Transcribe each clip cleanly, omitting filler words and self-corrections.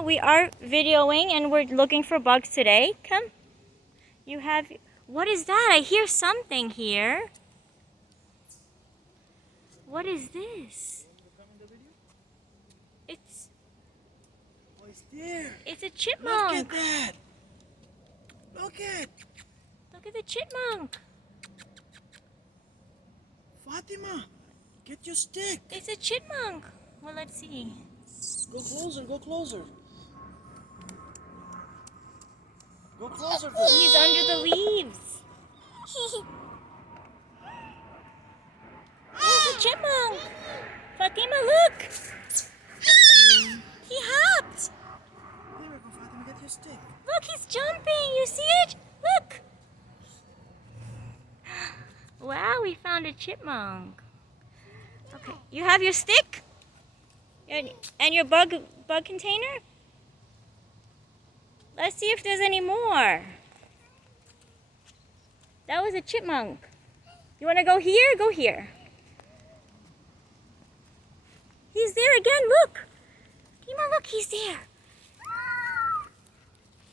Fatima, we are videoing and we're looking for bugs today. Come. You have... What is that? I hear something here. What is this? It's... Oh, it's there. It's a chipmunk. Look at that. Look at the chipmunk. Fatima, get your stick. It's a chipmunk. Well, let's see. Go closer, go closer. Go closer. He's under the leaves. There's a chipmunk. Fatima, look. He hopped. There we go, Fatima, get your stick. Look, he's jumping. You see it? Look. Wow, we found a chipmunk. Okay, you have your stick? And your bug container? Let's see if there's any more. That was a chipmunk. You want to go here? Go here. He's there again, look. Dima, look, he's there.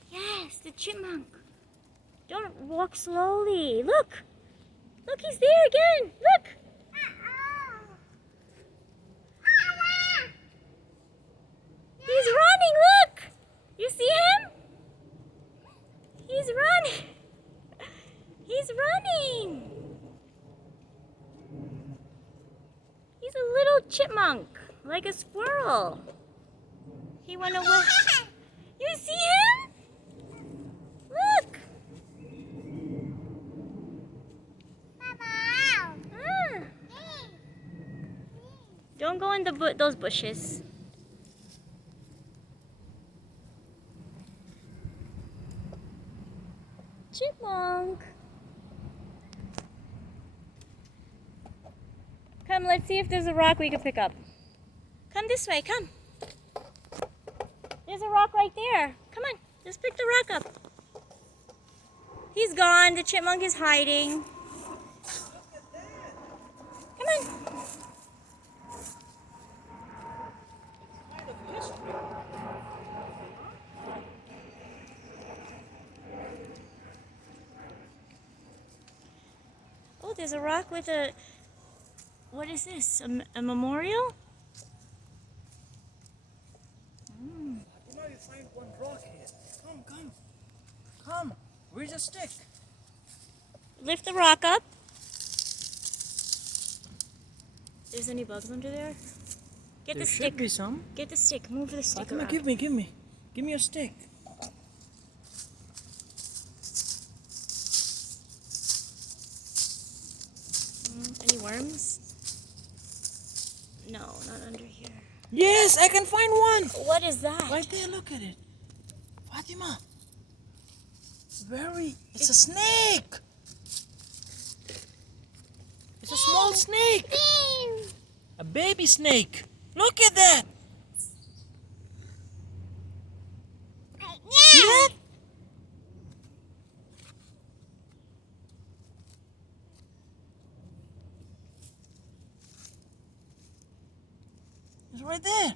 Yes, the chipmunk. Don't walk slowly. Look. Look, he's there again. Look. He's running, look. You see him? He's running. He's running. He's a little chipmunk, like a squirrel. He went away. You see him? Look. Don't go in those bushes. Chipmunk. Come, let's see if there's a rock we can pick up. Come this way, come. There's a rock right there. Come on, just pick the rock up. He's gone, the chipmunk is hiding. Come on. Oh, there's a rock with a... What is this? A memorial? You find one rock here. Come. Where's your stick? Lift the rock up. There's any bugs under there? Get the stick. There should be some. Get the stick. Move the stick Fatima, around. give me. Give me your stick. Any worms? No, not under here. Yes, I can find one. What is that? Right there, look at it. Fatima. It's a snake. It's a small snake. A baby snake. Look at that. See that? It's right there.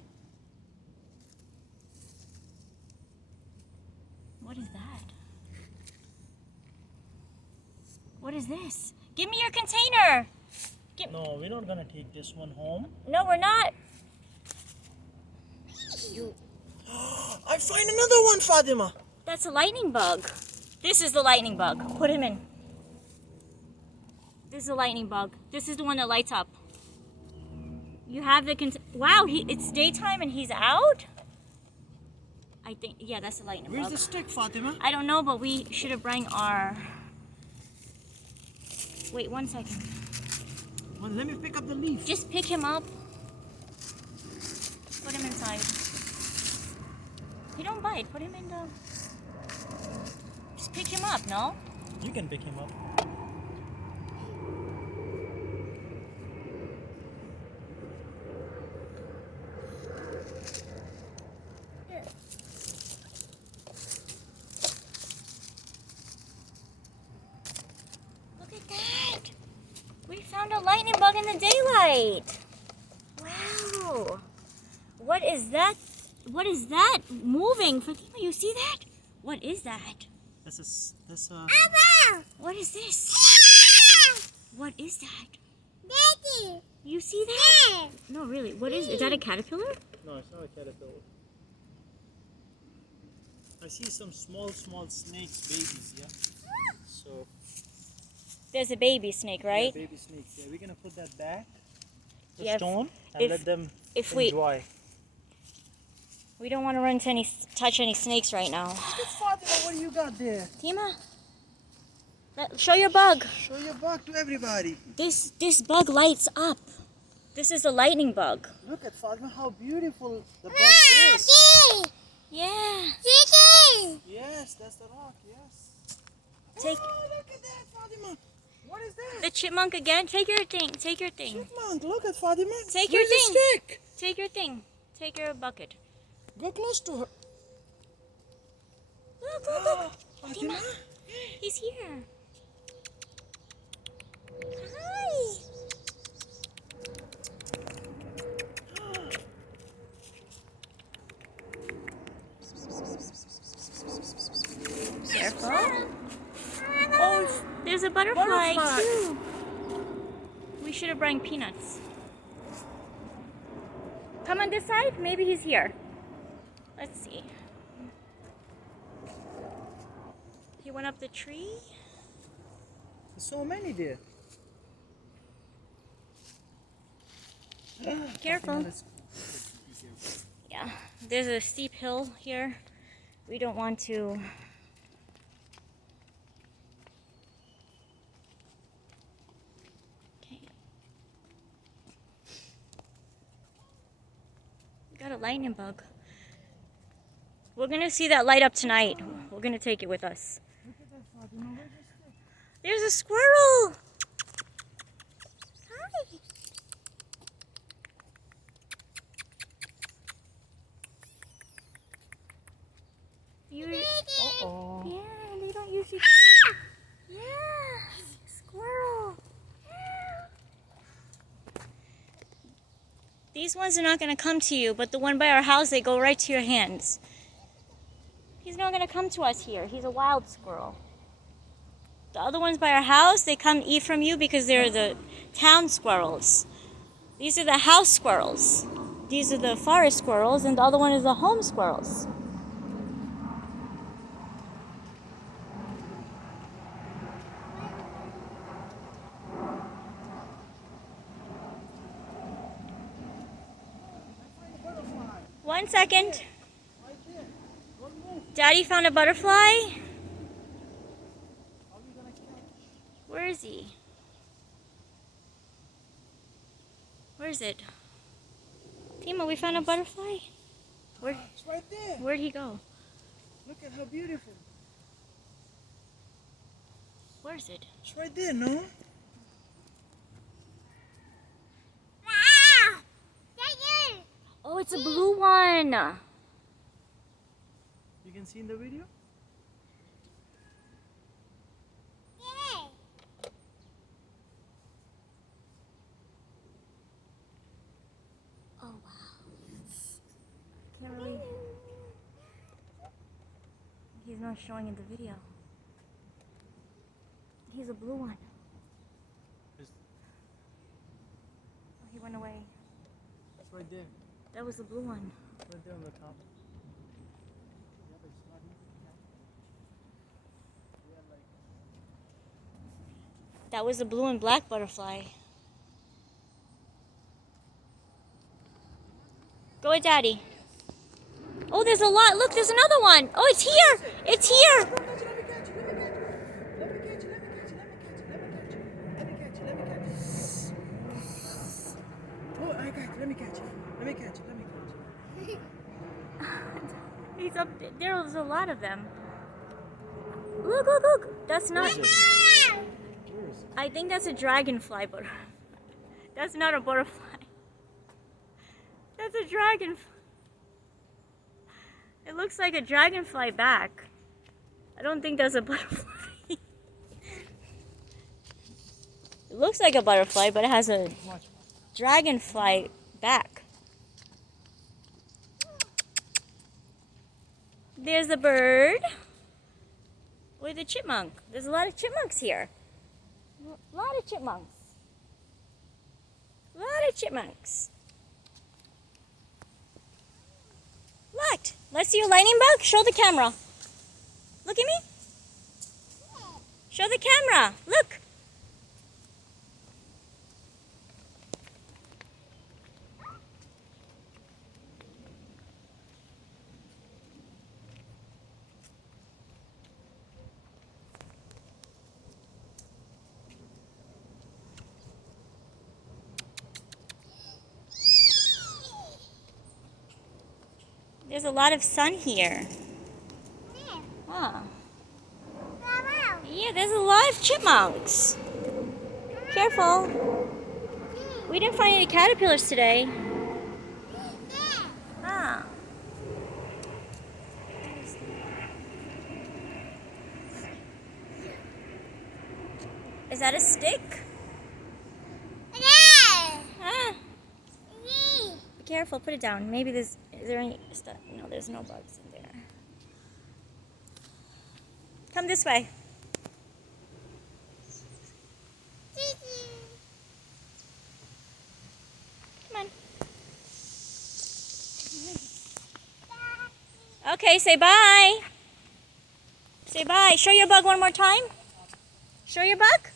What is that? What is this? Give me your container. No, we're not gonna take this one home. No, we're not. I find another one, Fatima. That's a lightning bug. This is the lightning bug. Put him in. This is a lightning bug. This is the one that lights up. You have the wow, it's daytime and he's out? I think, yeah, that's a lightning Where's bug. the stick, Fatima? I don't know, but we should have bring our... Wait, 1 second. Well, let me pick up the leaf. Just pick him up. Put him inside. He don't bite. Put him in the... Just pick him up, no? You can pick him up. Look at that. We found a lightning bug in the daylight. Wow. What is that? What is that moving? Fatima, you see that? What is that? This is What is this? What is that? You see that? No, really. What is that a caterpillar? No, it's not a caterpillar. I see some small snakes, babies, yeah? So, There's a baby snake, right? yeah, baby snakes. Yeah, we're gonna put that back, the Yeah, stone, and if- let them if we- dry. We don't want to run to touch any snakes right now. Fatima, what do you got there? Tima, show your bug. Show your bug to everybody. This bug lights up. This is a lightning bug. Look at Fatima, how beautiful the bug is. Yeah. Yes, that's the rock, yes. Take Oh, look at that, Fatima. What is that? the chipmunk again. Take your thing. Take your thing. Chipmunk, look at Fatima. Take your Where's the thing. stick? Take your thing. Take your bucket. Go close to her. Look, look, look. Fatima. Tima, he's here. Hi. Careful. Oh, there's a butterfly, too. We should have brought peanuts. Come on this side. Maybe he's here. Let's see. He went up the tree. There's so many there. Careful. Yeah, there's a steep hill here. We don't want to. Okay. We got a lightning bug. We're gonna see that light up tonight. We're gonna take it with us. There's a squirrel. Hi. Uh-oh. Yeah, they don't usually. Yeah, squirrel. These ones are not going to come to you, but the one by our house, they go right to your hands. He's not going to come to us here. He's a wild squirrel. The other ones by our house, they come eat from you because they're the town squirrels. These are the house squirrels. These are the forest squirrels, and the other one is the home squirrels. One second. Daddy found a butterfly. Where is he? Where is it? Tima, we found a butterfly. Where? It's right there. Where'd he go? Look at how beautiful. Where is it? It's right there, no? Oh, it's a blue one. You can see in the video? Oh wow. Can't really. He's not showing in the video. He's a blue one. Oh, he went away. It's right there. That was the blue one. Right there on the top. Yeah, but it's not even. That was the blue and black butterfly. Go with Daddy. Oh, there's a lot. Look, there's another one. Oh, it's here. It's here. Oh, I got you. Let me catch it. Let me catch it. He's up there. There's a lot of them. Look, look, look. That's not. I think that's a dragonfly, but that's not a butterfly. That's a dragonfly. It looks like a dragonfly back. I don't think that's a butterfly. It looks like a butterfly, but it has a dragonfly back. There's a bird with a chipmunk. There's a lot of chipmunks here. A lot of chipmunks. A lot of chipmunks. What? Let's see your lightning bug. Show the camera. Look at me. Show the camera. Look. There's a lot of sun here. Huh. Yeah, there's a lot of chipmunks. Careful. We didn't find any caterpillars today. Huh. Is that a stick? Huh. Be careful, put it down. Maybe is there any stuff? No, there's no bugs in there. Come this way. Come on. Okay, say bye. Say bye. Show your bug one more time. Show your bug.